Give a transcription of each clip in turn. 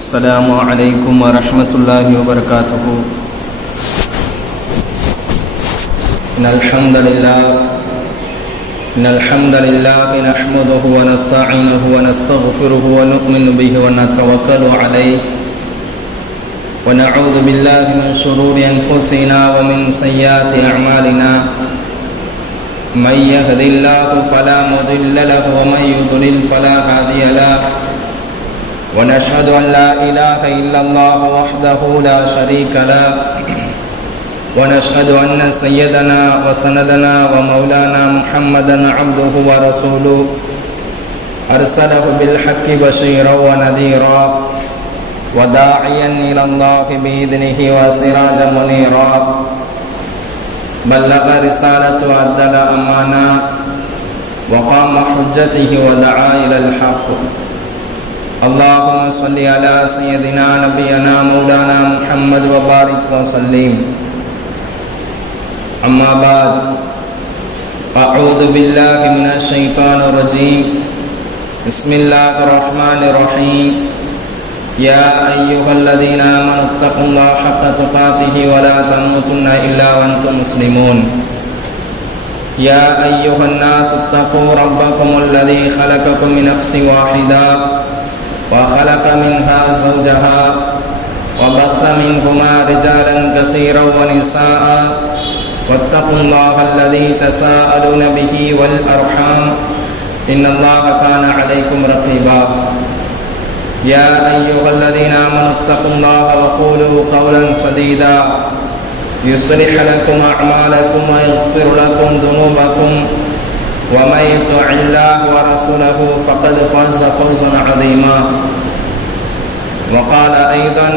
السلام عليكم ورحمة الله وبركاته. إن الحمد لله نحمده ونستعينه ونستغفره ونؤمن به ونتوكل عليه ونعوذ بالله من شرور أنفسنا ومن سيئات أعمالنا. من يهد الله فلا مضل له ومن يضلل فلا هادي له. ونشهد أن لا إله إلا الله وحده لا شريك له. ونشهد أن سيدنا وسندنا ومولانا محمدا عبده ورسوله أرسله بالحق بشيرا ونذيرا وداعيا إلى الله بإذنه وسراجا منيرا. بلغ رسالة وأدى الأمانة وقام حجته ودعا إلى الحق. اللهم صل على سيدنا نبينا مولانا محمد وبارك وسلم. أما بعد، أعوذ بالله من الشيطان الرجيم. بسم الله الرحمن الرحيم. يا أيها الذين آمنوا اتقوا الله حق تقاته ولا تموتن إلا وأنتم مسلمون. يا أيها الناس اتقوا ربكم الذي خلقكم من نفس واحدة وخلق منها زوجها وبث منهما رجالا كثيرا ونساء واتقوا الله الذي تساءلون به والأرحام إن الله كان عليكم رقيبا. يا أيها الذين آمنوا اتقوا الله وقولوا قولا سديدا يصلح لكم أعمالكم ويغفر لكم ذنوبكم ومن يطع الله ورسوله فقد فاز فوزا عظيما. وقال أيضا: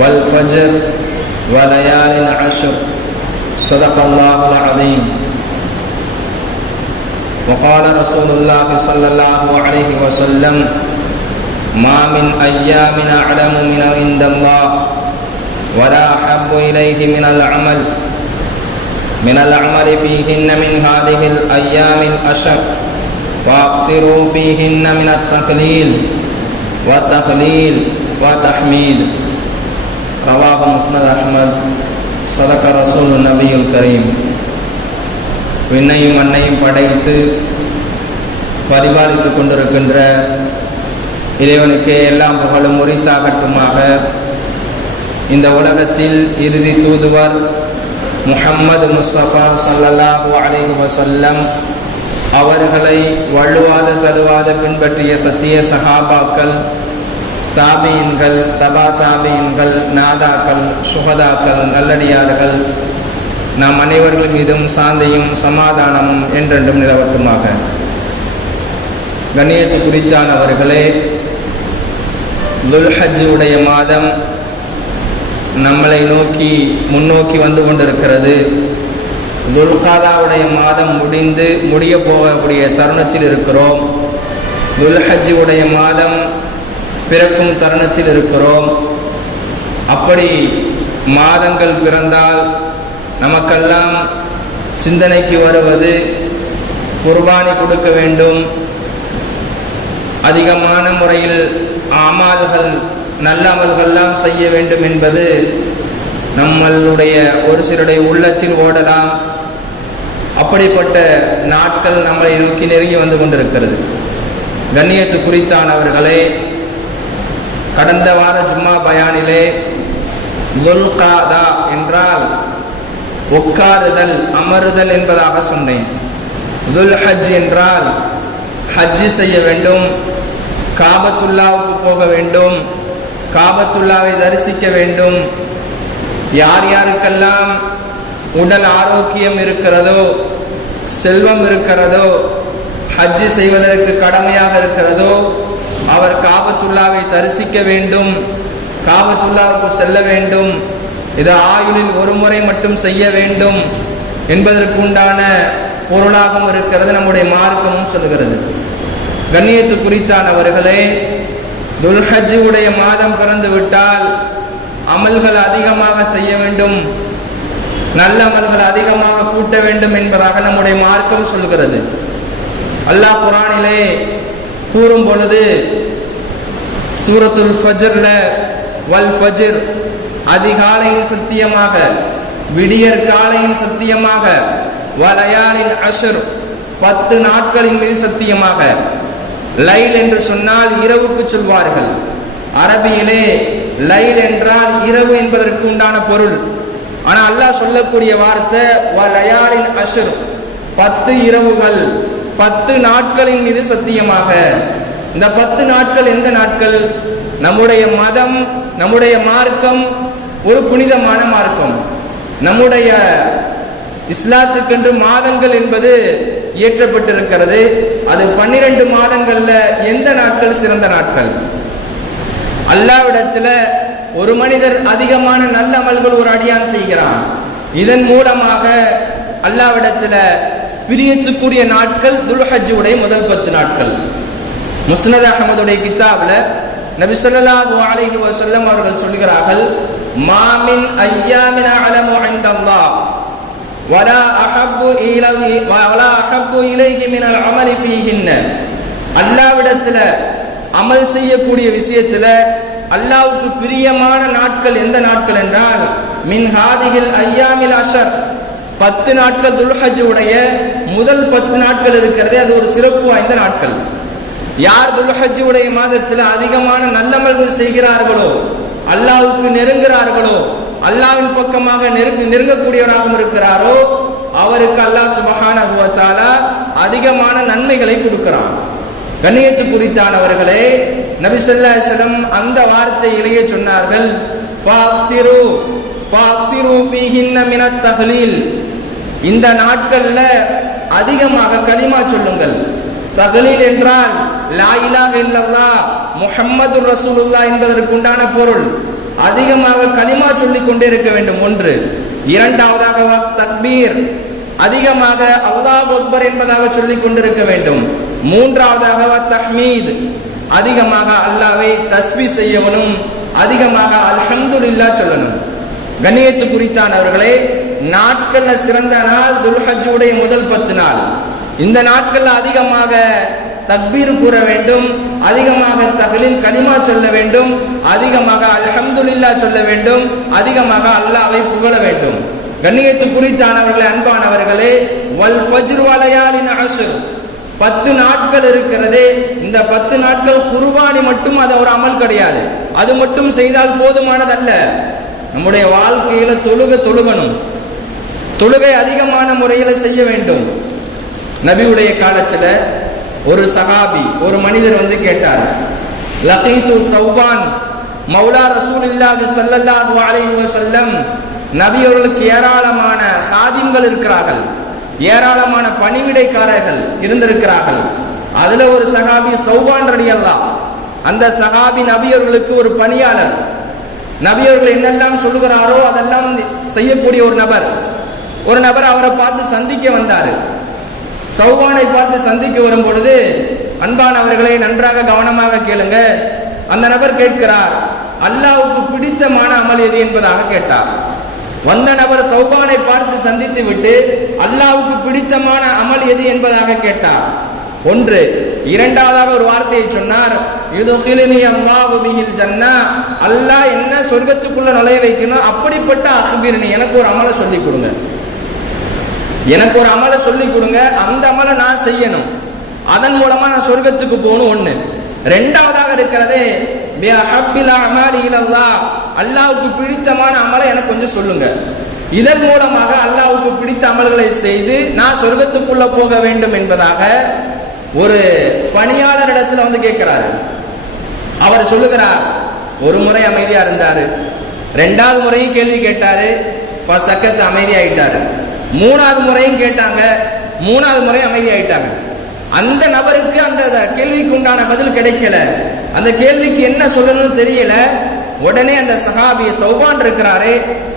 والفجر وليال عشر صدق الله العظيم. وقال رسول الله صلى الله عليه وسلم: ما من أيام أعلم من عند الله ولا أحب إليه من العمل فيهن من هذه الأيام الأشر وأكثروا فيهن من التهليل والتحميد. رواه مسند أحمد. صدق رسول النبي الكريم. விண்ணையும் மண்ணையும் படைத்து பரிபாலித்து கொண்டிருக்கின்ற இறைவனுக்கே எல்லாம் புகழும் உரித்தாகட்டுமாக. இந்த உலகத்தில் இறுதி தூதுவர் முஹம்மது முஸ்தபா ஸல்லல்லாஹு அலைஹி வஸல்லம் அவர்களை வழுவாத தழுவாத பின்பற்றிய சத்திய சஹாபாக்கள், தாபீன்கள், தபா தாபீன்கள், நாதாக்கள், சுஹதாக்கள், நல்லடியார்கள் நாம் அனைவர்கள் மீதும் சாந்தியும் சமாதானமும் என்றென்றும் நிலவட்டுமாக. கண்ணியத்து குறித்தானவர்களே, துல்ஹஜ் உடைய மாதம் நம்மளை முன்னோக்கி வந்து கொண்டிருக்கிறது. துல்காதாவுடைய மாதம் முடிய போகக்கூடிய தருணத்தில் இருக்கிறோம். துல்ஹஜ் உடைய மாதம் பிறக்கும் தருணத்தில் இருக்கிறோம். அப்படி மாதங்கள் பிறந்தால் நமக்கெல்லாம் சிந்தனைக்கு வருவது குர்பானி கொடுக்க வேண்டும், அதிகமான முறையில் அமல்கள் நல்ல அமல்கள்லாம் செய்ய வேண்டும் என்பது நம்மளுடைய ஒரு சிலருடைய உள்ளத்தில் ஓடலாம். அப்படிப்பட்ட நாட்கள் நம்மை நோக்கி நெருங்கி வந்து கொண்டிருக்கிறது. கண்ணியத்து குறித்தானவர்களே, கடந்த வார ஜும்மா பயானிலே துல்காதா என்றால் உட்காருதல், அமருதல் என்பதாக சொன்னேன். துல்ஹஜ் என்றால் ஹஜ்ஜு செய்ய வேண்டும், காபத்துல்லாவுக்கு போக வேண்டும், காபத்துல்லாவை தரிசிக்க வேண்டும். யார் யாருக்கெல்லாம் உடல் ஆரோக்கியம் இருக்கிறதோ, செல்வம் இருக்கிறதோ, ஹஜ்ஜு செய்வதற்கு கடமையாக இருக்கிறதோ, அவர் காபத்துல்லாவை தரிசிக்க வேண்டும், காபத்துல்லாவுக்கு செல்ல வேண்டும். இது ஆயுளில் ஒரு முறை மட்டும் செய்ய வேண்டும் என்பதற்கு உண்டான பொருளாகவும் இருக்கிறது, நம்முடைய மார்க்கமும் சொல்கிறது. கண்ணியத்து குறித்தானவர்களே, துல்ஹஜ் உடைய மாதம் பிறந்து விட்டால் அமல்கள் அதிகமாக செய்ய வேண்டும், நல்ல அமல்கள் அதிகமாக கூட்ட வேண்டும் என்பதாக நம்முடைய மார்க்கம் சொல்கிறது. அல்லாஹ் குர்ஆனிலே கூறும் பொழுது சூரத்துல் ஃபஜ்ர்ல வல் ஃபஜ்ர் அதிகாலையின் சத்தியமாக, விடியற் காலையின் சத்தியமாக, வலயாலின் அஷ்ர் 10 நாட்களின் மீது சத்தியமாக. லைல் என்று சொன்னால் இரவுக்கு சொல்வார்கள். அரபியிலே லைல் என்றால் இரவு என்பதற்கு உண்டான பொருள். ஆனால் அல்லாஹ் சொல்லக்கூடிய வார்த்தை வலயாலின் அஷ்ர் 10 இரவுகள், 10 நாட்களின் மீது சத்தியமாக. இந்த 10 நாட்கள் எந்த நாட்கள்? நம்முடைய மதம், நம்முடைய மார்க்கம் ஒரு புனிதமான மார்க்கம். நம்முடைய இஸ்லாத்துக்கென்று மாதங்கள் என்பது இயற்றப்பட்டிருக்கிறது. அது 12 மாதங்கள்ல எந்த நாட்கள் சிறந்த நாட்கள்? அல்லாஹ்விடத்துல ஒரு மனிதர் அதிகமான நல்ல அமல்கள் ஒரு அடியான் செய்கிறான். இதன் மூலமாக அல்லாஹ்விடத்துல பிரியத்துக்குரிய நாட்கள் துல்ஹஜ்ஜுடைய முதல் 10 நாட்கள். முஸ்னத் அஹ்மதுடைய கிதாப்ல நபி ஸல்லல்லாஹு அலைஹி வஸல்லம் அவர்கள் சொல்கிறார்கள், மாமின் அய்யாமின் அலமு இன்தல்லாஹ் வலா அஹப்பு இலைஹி மினல் அமலி ஃபீஹின்ன. அல்லாஹ்விடத்துல அமல் செய்யக்கூடிய விஷயத்துல அல்லாஹ்வுக்கு பிரியமான நாட்கள் எந்த நாட்கள் என்றால் மின் ஹாதிஹில் அய்யாமில் அஷர் 10 நாட்கள் துல்ஹஜ்ஜுடைய முதல் 10 நாட்கள் இருக்கிறதே அது ஒரு சிறப்பு வாய்ந்த நாட்கள். யார் துல்ஹஜ்ஜுடைய மாதத்தில் அதிகமான நல்லமல்கள் செய்கிறார்களோ, அல்லாஹ்வுக்கு நெருங்குகிறார்களோ, அல்லாஹ்வின் பக்கமாக நெருங்கக்கூடியவராகவும் இருக்கிறாரோ, அவருக்கு அல்லாஹ் சுப்ஹானஹு வ தஆலா அதிகமான நன்மைகளை கொடுக்கிறான். கண்ணியத்து குறித்தானவர்களே, நபி ஸல்லல்லாஹு அலைஹி வஸல்லம் அந்த வார்த்தையிலேயே சொன்னார்கள், ஃபாக்ஸிரு ஃபீஹின்ன மினத் தஹ்லீல். இந்த நாட்கள்ல அதிகமாக கலிமா சொல்லுங்கள். தஹ்லீல் என்றால் லா இலாஹ இல்லல்லாஹ் முஹம்மதுர் ரசூலுல்லாஹ் என்பதற்கு உண்டான பொருள். அதிகமாக கலிமா சொல்லிக் கொண்டே இருக்க வேண்டும். ஒன்று. இரண்டாவதாக தக்பீர், அதிகமாக அல்லாஹ் அக்பர் என்பதாக சொல்லிக் கொண்டிருக்க வேண்டும். மூன்றாவதாக தஹ்மீத், அதிகமாக அல்லாஹ்வை தஸ்பீஹ் செய்யவனும், அதிகமாக அல்ஹம்துலில்லாஹ் சொல்லணும். கண்ணியத்து குறித்தானவர்களே, நாட்கள்ல சிறந்த நாள் துல்ஹஜ்ஜுடைய முதல் 10 நாள். இந்த நாட்கள்ல அதிகமாக தக்பீர் கூற வேண்டும், அதிகமாக தஹ்லீல் கலிமா சொல்ல வேண்டும், அதிகமாக அல்ஹம்துலில்லாஹ் சொல்ல வேண்டும், அதிகமாக அல்லாஹ்வை புகழ வேண்டும். கண்ணியத்து குறித்தானவர்களே, அன்பானவர்களே, வல் ஃபஜ்ர் வலயாலின் அஷ்ர் 10 நாட்கள் இருக்கிறதே, இந்த 10 நாட்கள் குர்பானி மட்டும் அது ஒரு அமல் கிடையாது. அது மட்டும் செய்தால் போதுமானதல்ல. நம்முடைய வாழ்க்கையில தொழுகணும். தொழுகை அதிகமான முறையில் செய்ய வேண்டும். நபியுடைய காலத்துல ஒரு சஹாபி, ஒரு மனிதர் வந்து கேட்டார், லகீது சௌபான் மௌலா ரசூலுல்லாஹி ஸல்லல்லாஹு அலைஹி வஸல்லம். நபி அவர்களுக்கு ஏராளமான ஹாதிம்கள் இருக்கிறார்கள், ஏராளமான பணிவிடைக்காரர்கள் இருந்திருக்கிறார்கள். அதுல ஒரு சஹாபி சௌபான் ரலியல்லாஹ். அந்த சஹாபி நபி அவர்களுக்கு ஒரு பணியாளர். நபி அவர்கள் என்னெல்லாம் சொல்லுகிறாரோ அதெல்லாம் செய்யக்கூடிய ஒரு நபர் அவரை பார்த்து சந்திக்க வந்தார். சௌபானை பார்த்து சந்திக்க வரும் பொழுது, அன்பானவர்களை நன்றாக கவனமாக கேளுங்க. அந்த நபர் கேட்கிறார், அல்லாஹ்வுக்கு பிடித்தமான அமல் எது என்பதாக கேட்டார். வந்த நபர் சௌபானை பார்த்து சந்தித்து விட்டு அல்லாஹ்வுக்கு பிடித்தமான அமல் எது என்பதாக கேட்டார். ஒன்று. இரண்டாவதாக ஒரு வார்த்தையை சொன்னார், யுதுகிலுனி அல்லாஹு பிஹில் ஜன்னா. அல்லாஹ் என்ன சொர்க்கத்துக்குள்ள நுழைய வைக்கணும், அப்படிப்பட்ட அஹ்பிர்னி, எனக்கு ஒரு அமலை சொல்லி கொடுங்க, எனக்கு ஒரு அமலை சொல்லி கொடுங்க, அந்த அமலை நான் செய்யணும், அதன் மூலமா நான் சொர்க்கத்துக்கு போகணும். ஒண்ணு. ரெண்டாவதாக இருக்கிறதே அல்லாஹ்வுக்கு பிடித்தமான அமலை எனக்கு கொஞ்சம் சொல்லுங்க, இதன் மூலமாக அல்லாஹ்வுக்கு பிடித்த அமல்களை செய்து நான் சொர்க்கத்துக்குள்ள போக வேண்டும் என்பதாக ஒரு பணியாளர் இடத்துல வந்து கேட்கிறாரு. அவர் சொல்லுகிறார், ஒரு முறை அமைதியா இருந்தாரு, ரெண்டாவது முறையும் கேள்வி கேட்டாரு, அமைதியாயிட்டாரு. மூணாவது முறையும் கேட்டாங்க, மூணாவது முறை அமைதியாயிட்டாங்க. அந்த நபருக்கு அந்த கேள்விக்கு உண்டான பதில் கிடைக்கல, அந்த கேள்விக்கு என்ன சொல்லணும்னு தெரியல. உடனே அந்த சஹாபி தௌபான் இருக்கிறாரு,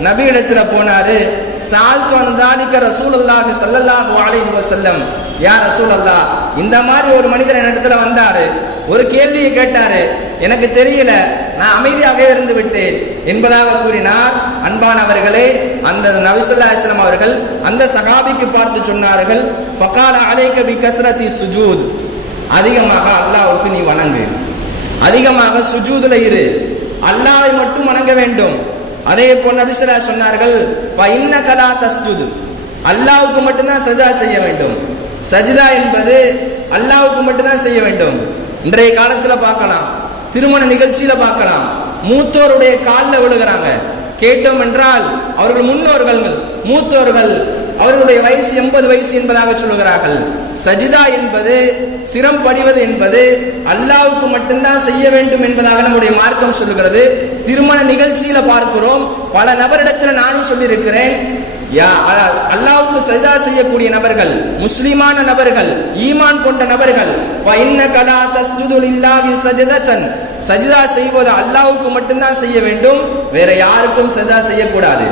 நபி இடத்துல போனாரு. சால்து அன்தாலிக ரசூலுல்லாஹி ஸல்லல்லாஹு அலைஹி வஸல்லம், யா ரசூலல்லாஹ், இந்த மாதிரி ஒரு மனிதர் என் இடத்துல வந்தாரு, ஒரு கேள்வியை கேட்டாரு, எனக்கு தெரியல, நான் அமைதியாகவே இருந்து விட்டேன் என்பதாக கூறினார். அன்பானவர்களே, அந்த நபி ஸல்லல்லாஹு அலைஹி வஸல்லம் அவர்கள் அந்த சஹாபிக்கு பார்த்து சொன்னார்கள், ஃபகால அலைக பி கஸ்ரத்தி சுஜூத், அதிகமாக அல்லாஹ்வுக்கு நீ வணங்கு. அதிகமாக சுஜூதுல இரு, அல்லாஹ்வை மட்டும் வணங்க வேண்டும். அதே போல் நபி ஸல்லல்லாஹு அலைஹி சொன்னார்கள், ஃபஇன்னக லா தஸ்ஜுது, அல்லாஹ்வுக்கு மட்டும்தான் சஜ்தா செய்ய வேண்டும். சஜ்தா என்பது அல்லாஹ்வுக்கு மட்டும்தான் செய்ய வேண்டும். இன்றைய காலத்துல பார்க்கலாம், திருமண நிகழ்ச்சியில பார்க்கலாம், மூத்தோருடைய காலில் விழுகிறாங்க. கேட்டோம் என்றால் அவர்கள் முன்னோர்கள் மூத்தோர்கள், அவர்களுடைய வயசு 80 வயசு என்பதாக சொல்லுகிறார்கள். சஜிதா என்பது, சிரம் படிவது என்பது அல்லாஹ்வுக்கு மட்டும்தான் செய்ய வேண்டும் என்பதாக நம்முடைய மார்க்கம் சொல்லுகிறது. திருமண நிகழ்ச்சியில பார்க்கிறோம், பல நபரிடத்தில் நானும் சொல்லியிருக்கிறேன், அல்லாஹ்வுக்கு சஜிதா செய்யக்கூடிய நபர்கள், முஸ்லிமான நபர்கள், ஈமான் கொண்ட நபர்கள், ஃபஇன்னக லா தஸ்ஜுது லில்லாஹி சஜதத்தன், சஜிதா செய்வது அல்லாஹ்வுக்கு மட்டும்தான் செய்ய வேண்டும், வேற யாருக்கும் சஜிதா செய்யக்கூடாது.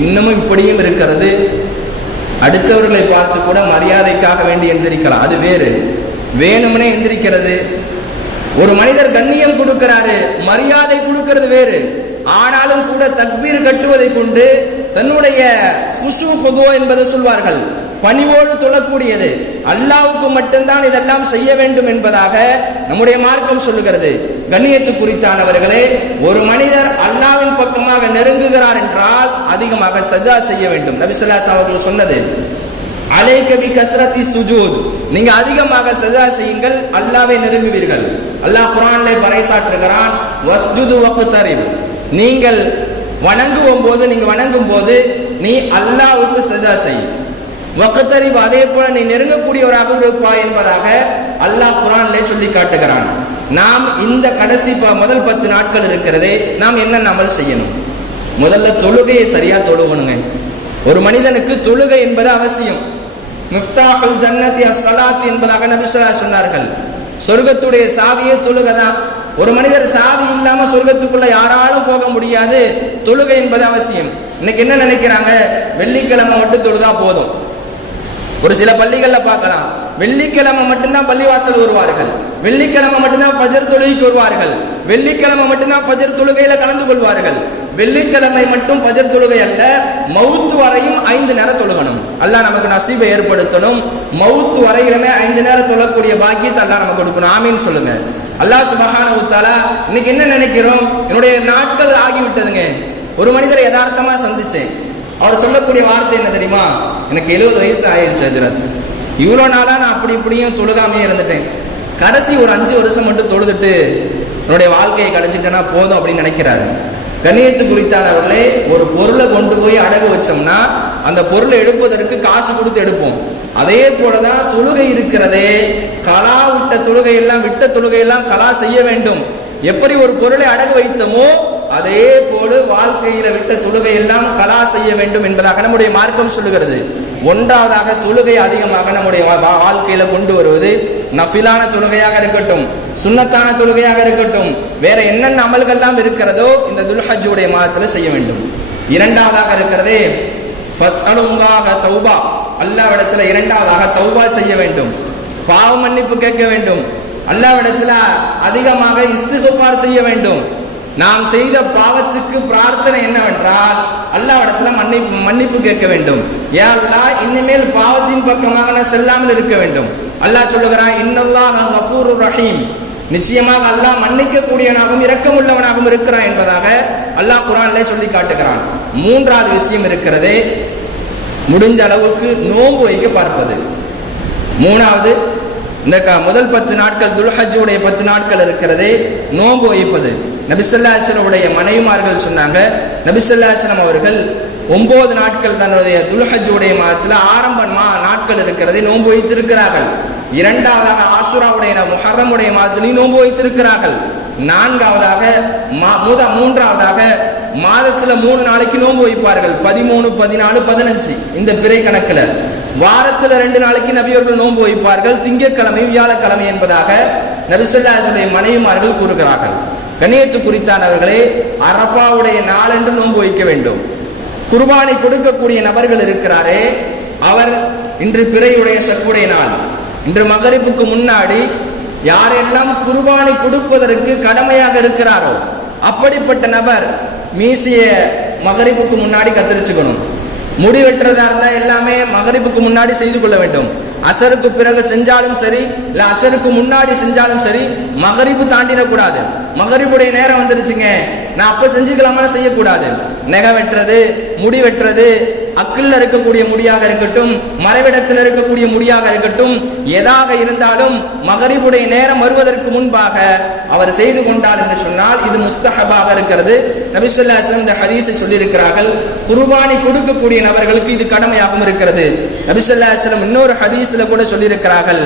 இன்னமும் இப்படியும் இருக்கிறது. அடுத்தவர்களை பார்த்து கூட மரியாதைக்காக வேண்டி எந்திரிக்கலாம், அது வேறு. வேணும்னே எந்திரிக்கிறது. ஒரு மனிதர் கண்ணியம் கொடுக்கிறாரு, மரியாதை கொடுக்கிறது வேறு. ஆனாலும் கூட தக்பீர் கட்டுவதை கொண்டு தன்னுடைய ஹுஷு ஹுது என்பதை சொல்வார்கள், பணிவோடு தொழக்கூடியது, அல்லாஹ்வுக்கு மட்டும்தான் இதெல்லாம் செய்ய வேண்டும் என்பதாக நம்முடைய மார்க்கம் சொல்லுகிறது. கண்ணியத்து குறித்தானவர்களே, ஒரு மனிதர் அல்லாஹ்வின் பக்கமாக நெருங்குகிறார் என்றால் அதிகமாக சஜ்தா செய்ய வேண்டும். நபி ஸல்லல்லாஹு அலைஹி அவர்கள் சொன்னது, அலைக பி கஸ்ரத்தி சுஜூத், நீங்க அதிகமாக சஜ்தா செய்யுங்கள், அல்லாஹ்வை நெருங்குவீர்கள். அல்லாஹ் குர்ஆனிலே பறைசாற்றுகிறான், வஸ்ஜுது வக்தரிப், நீங்கள் வணங்கும் போது நீ அல்லாஹ்வுக்கு சஜ்தா செய். வக்தரிப், அதே போல நீ நெருங்கக்கூடியவராக இருப்பாய் என்பதாக அல்லாஹ் குர்ஆனிலே சொல்லி காட்டுகிறான். நாம் இந்த கடைசி முதல் 10 நாட்கள் இருக்கிறதே, நாம் என்ன அமல் செய்யணும்? முதல்ல தொழுகையை சரியா தொழுகணுங்க. ஒரு மனிதனுக்கு தொழுகை என்பது அவசியம். மிஃப்தாஹுல் ஜன்னதி அஸ்ஸலாத் என்பதாக நபி ஸல்லல்லாஹு அலைஹி சொன்னார்கள். சொர்க்கத்துடைய சாவியே தொழுகை தான். ஒரு மனிதர் சாவி இல்லாம சொர்க்கத்துக்குள்ள யாராலும் போக முடியாது. தொழுகை என்பது அவசியம். இன்னைக்கு என்ன நினைக்கிறாங்க, வெள்ளிக்கிழமை மட்டும் தொழுதா போதும். ஒரு சில பள்ளிகள்ல பார்க்கலாம், வெள்ளிக்கிழமை மட்டும்தான் பள்ளிவாசல் வருவார்கள், வெள்ளிக்கிழமை மட்டும்தான் ஃபஜர் தொழுகைக்கு வருவார்கள், வெள்ளிக்கிழமை மட்டும்தான் ஃபஜர் தொழுகையில கலந்து கொள்வார்கள். வெள்ளிக்கிழமை மட்டும் ஃபஜர் தொழுகை அல்ல, மவுத்து வரையும் 5 நேரம் தொழுகணும். அல்லாஹ் நமக்கு நசீபை ஏற்படுத்தணும். மவுத்து வரையிலுமே 5 நேரம் தொழக்கூடிய பாக்கியத்தை அல்லாஹ் நமக்கு கொடுக்கணும். ஆமீன் சொல்லுங்க. அல்லாஹ் சுப்ஹானஹு வ தஆலா, இன்னைக்கு என்ன நினைக்கிறோம், என்னுடைய நாட்கள் ஆகிவிட்டதுங்க. ஒரு மனிதரை யதார்த்தமா சந்திச்சேன். அவர் சொல்லக்கூடிய வார்த்தை என்ன தெரியுமா, எனக்கு 70 வயசு ஆயிடுச்சு ஹஜ்ரத், இவ்வளோ நாளா நான் அப்படி இப்படியும் தொழுகாமையே இருந்துட்டேன், கடைசி ஒரு 5 வருஷம் மட்டும் தொழுதுட்டு என்னுடைய வாழ்க்கையை கழிச்சிட்டேன்னா போதும் அப்படின்னு நினைக்கிறாரு. கண்ணியத்து குறித்தானவர்களே, ஒரு பொருளை கொண்டு போய் அடகு வச்சோம்னா அந்த பொருளை எடுப்பதற்கு காசு கொடுத்து எடுப்போம். அதே போலதான் தொழுகை இருக்கிறதே, கலா விட்ட தொழுகையெல்லாம், விட்ட தொழுகையெல்லாம் கலா செய்ய வேண்டும். எப்படி ஒரு பொருளை அடகு வைத்தோமோ அதே போல வாழ்க்கையில விட்ட தொழுகை எல்லாம் கலா செய்ய வேண்டும் என்பதாக நம்முடைய மார்க்கம் சொல்லுகிறது. ஒன்றாவதாக தொழுகை அதிகமாக நம்முடைய வாழ்க்கையில கொண்டு வருவது, நஃபிலான தொழுகையாக இருக்கட்டும், சுன்னத்தான தொழுகையாக இருக்கட்டும், வேற என்னென்ன அமல்கள்லாம் இருக்கிறதோ இந்த துல்ஹஜ்ஜுடைய மாதத்துல செய்ய வேண்டும். இரண்டாவதாக இருக்கிறதே ஃபஸ்அலுல்லாஹ தௌபா, அல்லாஹ்விடத்துல இரண்டாவதாக தௌபா செய்ய வேண்டும், பாவ மன்னிப்பு கேட்க வேண்டும். அல்லாஹ்விடத்துல அதிகமாக இஸ்திக்ஃபார் செய்ய வேண்டும். நாம் செய்த பாவத்துக்கு பிரார்த்தனை என்னவென்றால் அல்லாஹ்விடத்துல மன்னிப்பு கேட்க வேண்டும். யா அல்லாஹ், இனிமேல் பாவத்தின் பக்கமாக நான் செல்லாமல் இருக்க வேண்டும். அல்லாஹ் சொல்லுகிறான், இன்னல்லாஹ கஃபூருர் ரஹீம், நிச்சயமாக அல்லாஹ் மன்னிக்க கூடியவனாகவும் இரக்கமுள்ளவனாகவும் இருக்கிறான் என்பதாக அல்லாஹ் குர்ஆனிலே சொல்லி காட்டுகிறான். மூன்றாவது விஷயம் இருக்கிறதே, முடிஞ்ச அளவுக்கு நோன்பு வைக்க பார்ப்பது. மூணாவது, இந்த முதல் 10 நாட்கள் துல்ஹஜ்ஜுடைய 10 நாட்கள் இருக்கிறதே, நோன்பு வைப்பது. நபி ஸல்லல்லாஹு அலைஹி வஸல்லம் உடைய மனைவிமார்கள் சொன்னாங்க, நபி ஸல்லல்லாஹு அலைஹி வஸல்லம் அவர்கள் 9 நாட்கள் தன்னுடைய துல்ஹஜ்ஜுடைய மாதத்துல ஆரம்ப நாட்கள் இருக்கிறதை நோன்பு வைத்திருக்கிறார்கள். இரண்டாவதாக ஆஷுராவுடைய முஹர்ரமுடைய மாதத்திலையும் நோன்பு வைத்திருக்கிறார்கள். நான்காவதாக மூன்றாவதாக மாதத்துல 3 நாளைக்கு நோன்பு வைப்பார்கள், 13, 14, 15 இந்த பிறை கணக்குல. வாரத்துல 2 நாளைக்கு நபியவர்கள் நோன்பு வைப்பார்கள், திங்கட்கிழமை வியாழக்கிழமை என்பதாக நபி ஸல்லல்லாஹு அலைஹி வஸல்லம் மனைவிமார்கள் கூறுகிறார்கள். கண்ணியத்து குறித்தானவர்களே, அரஃபாவுடைய நாளன்று நோன்பு வைக்க வேண்டும். குர்பானை கொடுக்கக்கூடிய நபர்கள் இருக்கிறாரே, அவர் இன்று பிறையுடைய சக்குடைய நாள், இன்று மகரிப்புக்கு முன்னாடி யாரெல்லாம் குர்பானை கொடுப்பதற்கு கடமையாக இருக்கிறாரோ அப்படிப்பட்ட நபர் மீசிய மகரிப்புக்கு முன்னாடி கத்தரிச்சுக்கணும். முடி வெட்டுறதா இருந்தால் எல்லாமே மகரிப்புக்கு முன்னாடி செய்து கொள்ள வேண்டும். அசருக்கு பிறகு செஞ்சாலும் சரி, இல்ல அசருக்கு முன்னாடி செஞ்சாலும் சரி, மகரிபு தாண்டிடக்கூடாது. மகரிபுடைய நேரம் வந்துருச்சுங்க, நான் அப்ப செஞ்சுக்கலாமா, செய்யக்கூடாது. நெகை வெட்டுறது, முடி வெட்டுறது, அக்கில் இருக்கக்கூடிய முடியாக இருக்கட்டும், மறைவிடத்தில் இருக்கக்கூடிய முடியாக இருக்கட்டும், எதாக இருந்தாலும் மகரிபுடைய நேரம் வருவதற்கு முன்பாக அவர் செய்து கொண்டார் என்று சொன்னால் இது முஸ்தஹபாக இருக்கிறது. நபி ஸல்லல்லாஹு அலைஹி வஸல்லம் இந்த ஹதீஸை சொல்லியிருக்கிறார்கள். குர்பானி கொடுக்கக்கூடிய நபர்களுக்கு இது கடமையாகவும் இருக்கிறது. நபி ஸல்லல்லாஹு அலைஹி வஸல்லம் இன்னொரு ஹதீஸ்ல கூட சொல்லியிருக்கிறார்கள்.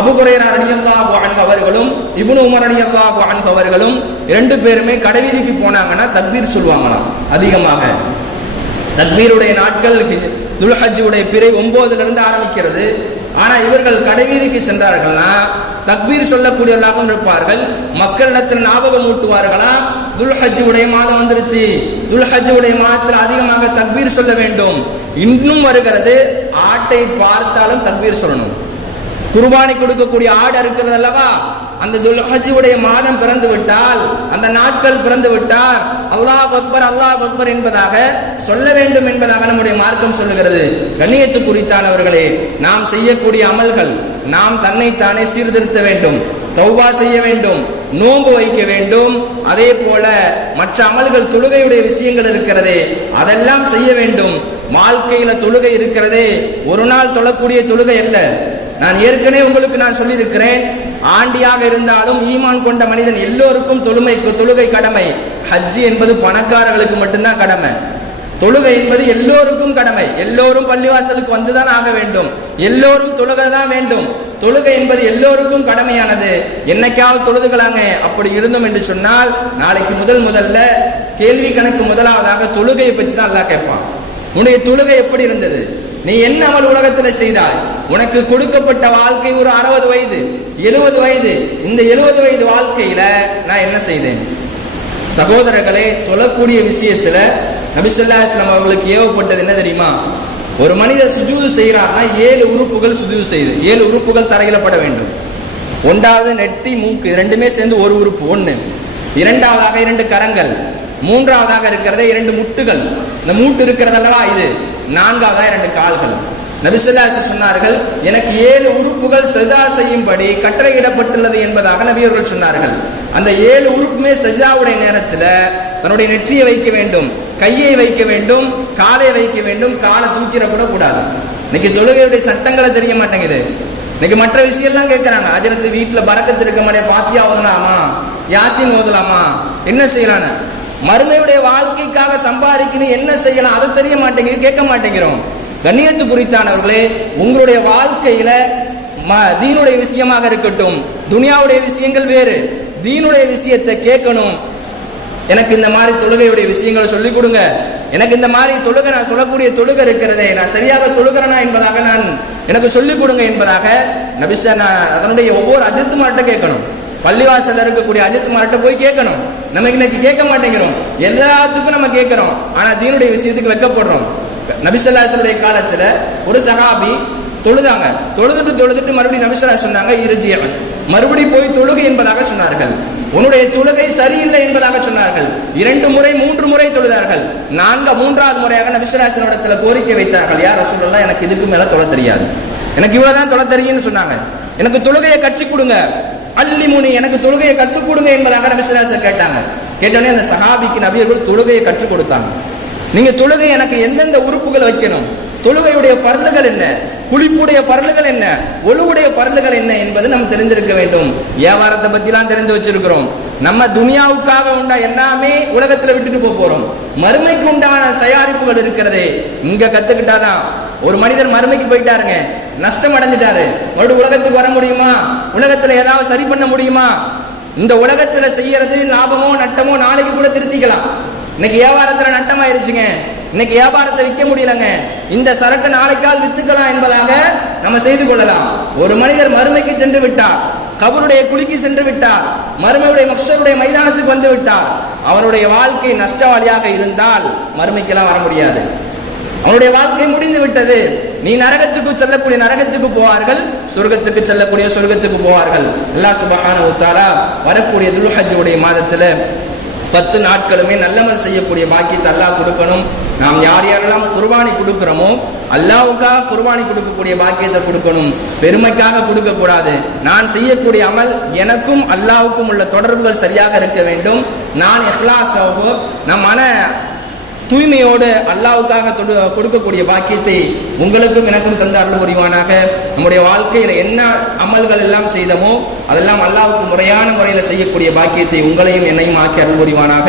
அபூ ஹுரைரா ரலியல்லாஹு அன்ஹு அவர்களும் இப்னு உமர் ரலியல்லாஹு அன்ஹு அவர்களும் இரண்டு பேருமே கடைவீதிக்கு போனாங்கன்னா தக்பீர் சொல்வாங்களாம். அதிகமாக தக்பீருடைய நாட்கள் துல்ஹஜ்ஜுடைய பிறை 9 ஆரம்பிக்கிறது. ஆனா இவர்கள் கடைவீதிக்கு சென்றார்கள்னா தக்பீர் சொல்லக்கூடியவர்களாகவும் இருப்பார்கள். மக்களிடத்தில் ஞாபகம் ஊட்டுவார்களா, துல்ஹஜ்ஜுடைய மாதம் வந்துருச்சு, துல்ஹஜ்ஜுடைய மாதத்தில் அதிகமாக தக்பீர் சொல்ல வேண்டும். இன்னும் வருகிறது, ஆட்டை பார்த்தாலும் தக்பீர் சொல்லணும். குர்பானி கொடுக்கக்கூடிய ஆடு இருக்கிறது அல்லவா, அந்த துல்ஹஜ்ஜுடைய மாதம் பிறந்து விட்டால், அந்த நாட்கள் பிறந்து விட்டால் அல்லாஹ் அக்பர் அல்லாஹ் அக்பர் என்பதாக சொல்ல வேண்டும் என்பதாக நம்முடைய மார்க்கம் சொல்லுகிறது. கண்ணியத்து குறித்தானவர்களே, நாம் செய்யக்கூடிய அமல்கள், நாம் தன்னைத்தானே சீர்திருத்த வேண்டும், தௌபா செய்ய வேண்டும், நோன்பு வைக்க வேண்டும். அதே போல மற்ற அமல்கள், தொழுகையுடைய விஷயங்கள் இருக்கிறதே அதெல்லாம் செய்ய வேண்டும். வாழ்க்கையில தொழுகை இருக்கிறதே ஒரு நாள் தொழக்கூடிய தொழுகை அல்ல. நான் ஏற்கனவே உங்களுக்கு நான் சொல்லியிருக்கிறேன், ஆண்டியாக இருந்தாலும் ஈமான் கொண்ட மனிதன் எல்லோருக்கும் தொழுகை கடமை. ஹஜ்ஜி என்பது பணக்காரர்களுக்கு மட்டும்தான் கடமை. தொழுகை என்பது எல்லோருக்கும் கடமை. எல்லோரும் பள்ளிவாசலுக்கு வந்துதான் ஆக வேண்டும், எல்லோரும் தொழுகை தான் வேண்டும். தொழுகை என்பது எல்லோருக்கும் கடமையானது. என்னைக்காவது தொழுதுகளாங்க. அப்படி இருந்தோம் என்று சொன்னால் நாளைக்கு முதல்ல கேள்வி கணக்கு முதலாவதாக தொழுகையை பற்றி தான் அல்லாஹ் கேட்பான். உன்னுடைய தொழுகை எப்படி இருந்தது, நீ என்ன அமல் உலகத்தில் செய்தாய், உனக்கு கொடுக்கப்பட்ட வாழ்க்கை ஒரு 60 வயது 70 வயது, இந்த 70 வயது வாழ்க்கையில நான் என்ன செய்தேன்? சகோதரர்களே, தொழக்கூடிய விஷயத்துல நபி ஸல்லல்லாஹு அலைஹி வஸல்லம் அவர்களுக்கு ஏவப்பட்டது என்ன தெரியுமா? ஒரு மனிதர் சுஜூது செய்கிறார்னா 7 உறுப்புகள் சுஜூது செய்து 7 உறுப்புகள் தரையிலப்பட வேண்டும். ஒன்றாவது நெட்டி, மூக்கு ரெண்டுமே சேர்ந்து ஒரு உறுப்பு 1. இரண்டாவதாக 2 கரங்கள், மூன்றாவதாக இருக்கிறதே 2 முட்டுகள், இந்த மூட்டு இருக்கிறதல்லவா இது. நான்காவதாக 2 கால்கள். நபி ஸல்லல்லாஹு அலைஹி வஸல்லம் சொன்னார்கள், எனக்கு 7 உறுப்புகள் சஜ்தா செய்யும்படி கட்டளையிடப்பட்டுள்ளது என்பதாக நபி அவர்கள் சொன்னார்கள். அந்த 7 உறுப்புமே சஜ்தாவுடைய நேரத்தில் தன்னுடைய நெற்றியை வைக்க வேண்டும், கையை வைக்க வேண்டும், காலை வைக்க வேண்டும். காலை தூக்கிட கூட கூடாது. இன்னைக்கு தொழுகையுடைய சட்டங்களை தெரிய மாட்டேங்குது. இன்னைக்கு மற்ற விஷயம்லாம் கேட்கிறாங்க. அஜரத்து வீட்டில் பரக்கத்து இருக்க மாதிரி ஃபாத்தியா ஓதலாமா, யாசின் ஓதலாமா, என்ன செய்யலான்னு. மறுமையுடைய வாழ்க்கைக்காக சம்பாதிக்கணும், என்ன செய்யலாம், அதை தெரிய மாட்டேங்குது, கேட்க மாட்டேங்கிறோம். கண்ணியத்து குறித்தானவர்களே, உங்களுடைய வாழ்க்கையில தீனுடைய விஷயமாக இருக்கட்டும், துனியாவுடைய விஷயங்கள் வேறு, தீனுடைய விஷயத்தை கேட்கணும். எனக்கு இந்த மாதிரி தொழுகையுடைய விஷயங்களை சொல்லிக் கொடுங்க, எனக்கு இந்த மாதிரி தொழுகை, நான் சொல்லக்கூடிய தொழுகை இருக்கிறதே நான் சரியாக தொழுகிறேனா என்பதாக எனக்கு சொல்லிக் கொடுங்க என்பதாக அதனுடைய ஒவ்வொரு அஜித்துமார்ட்ட கேட்கணும். பள்ளிவாசல் இருக்கக்கூடிய அஜித்துமார்ட்ட போய் கேட்கணும். நம்ம இன்னைக்கு கேட்க மாட்டேங்கிறோம், எல்லாத்துக்கும் நம்ம கேட்கிறோம், ஆனா தீனுடைய விஷயத்துக்கு வெட்கப்படுறோம். நபி ஸல்லல்லாஹு அலைஹி வஸல்லம் காலத்துல ஒரு சஹாபி தொழுதாங்க, தொழுதுட்டு மறுபடியும் நபி ஸல்லல்லாஹு அலைஹி வஸல்லம் சொன்னாங்க, இர்ஜிஅ, மறுபடியும் போய் தொழுகை என்பதாக சொன்னார்கள். உன்னுடைய தொழுகை சரியில்லை என்பதாக சொன்னார்கள். 2 முறை 3 முறை தொழுதார்கள். 3வது முறையாக நபி ஸல்லல்லாஹு அலைஹி வஸல்லம் இடத்துல கோரிக்கை வைத்தார்கள், யா ரசூலுல்லாஹ், எனக்கு இதுக்கு மேல தொழ தெரியாது, எனக்கு இவ்வளவுதான் தொழ தெரியும்னு சொன்னாங்க, எனக்கு தொழுகையை கற்றுக் கொடுங்க, அல்லிமுனி, எனக்கு தொழுகையை கற்றுக் கொடுங்க என்பதாக நபி ஸல்லல்லாஹு அலைஹி வஸல்லம் கேட்டாங்க. கேட்டோடனே அந்த சஹாபிக்கு நபி அவர்கள் தொழுகையை கற்றுக் கொடுத்தாங்க. நீங்க தொழுகை எனக்கு எந்தெந்த உறுப்புகள் வைக்கணும், தொழுகையுடைய பர்லுகள் என்ன, குளிப்புடைய பர்லுகள் என்ன, ஒழுவுடைய பர்லுகள் என்ன என்பது நம்ம தெரிந்திருக்க வேண்டும். வியாபாரத்தை பத்திலாம் தெரிந்து வச்சிருக்கிறோம். நம்ம துனியாவுக்காக உண்டா எல்லாமே உலகத்துல விட்டுட்டு போறோம். மறுமைக்கு உண்டான தயாரிப்புகள் இருக்கிறதே இங்க கத்துக்கிட்டாதான். ஒரு மனிதர் மறுமைக்கு போயிட்டாருங்க, நஷ்டம் அடைஞ்சிட்டாரு, மறுபடியும் உலகத்துக்கு வர முடியுமா? உலகத்துல ஏதாவது சரி பண்ண முடியுமா? இந்த உலகத்துல செய்யறது லாபமோ நட்டமோ நாளைக்கு கூட திருத்திக்கலாம். இன்னைக்கு வியாபாரத்துல நட்டமாயிருச்சுங்க, இன்னைக்கு வியாபாரத்தை விற்க முடியலங்க, இந்த சரக்கு நாளைக்கால் வித்துக்கலாம் என்பதாக நம்ம செய்து கொள்ளலாம். ஒரு மனிதர் மறுமைக்கு சென்று விட்டார், கபருடைய குழிக்கு சென்று விட்டார், மறுமையுடைய மக்ஷருடைய மைதானத்துக்கு வந்து விட்டார். அவனுடைய வாழ்க்கை நஷ்டவாளியாக இருந்தால் மறுமைக்கெல்லாம் வர முடியாது. அவனுடைய வாழ்க்கை முடிந்து விட்டது. நீ நரகத்துக்கு செல்லக்கூடிய நரகத்துக்கு போவார்கள், சொர்க்கத்துக்கு செல்லக்கூடிய சொர்க்கத்துக்கு போவார்கள். அல்லாஹ் சுப்ஹானஹு வ தஆலா வரக்கூடிய துல்ஹஜ்ஜுடைய மாதத்துல 10 நாட்களுமே நல்லமல் செய்யக்கூடிய பாக்கியத்தை அல்லாஹ் கொடுக்கணும். நாம் யார் யாரெல்லாம் குர்பானி கொடுக்கிறோமோ அல்லாஹ்வுக்காக குர்பானி கொடுக்கக்கூடிய பாக்கியத்தை கொடுக்கணும், பெருமைக்காக கொடுக்கக்கூடாது. நான் செய்யக்கூடிய அமல் எனக்கும் அல்லாஹ்வுக்கும் உள்ள தொடர்புகள் சரியாக இருக்க வேண்டும். நான் இஹ்லாஸாகவும் நம் மன தூய்மையோடு அல்லாஹ்வுக்காக கொடுக்கக்கூடிய பாக்கியத்தை உங்களுக்கும் எனக்கும் தந்து அருள் புரிவானாக. நம்முடைய வாழ்க்கையில் என்ன அமல்கள் எல்லாம் செய்தோமோ அதெல்லாம் அல்லாஹ்வுக்கு முறையான முறையில் செய்யக்கூடிய பாக்கியத்தை உங்களையும் என்னையும் ஆக்கி அருள் புரிவானாக.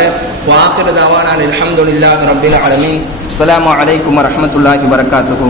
வ ஆகிரு தஅவானா அல்ஹம்துலில்லாஹி ரப்பில் ஆலமீன். அஸ்ஸலாமு அலைக்கும் வரஹ்மத்துல்லாஹி வபரகாத்துஹு.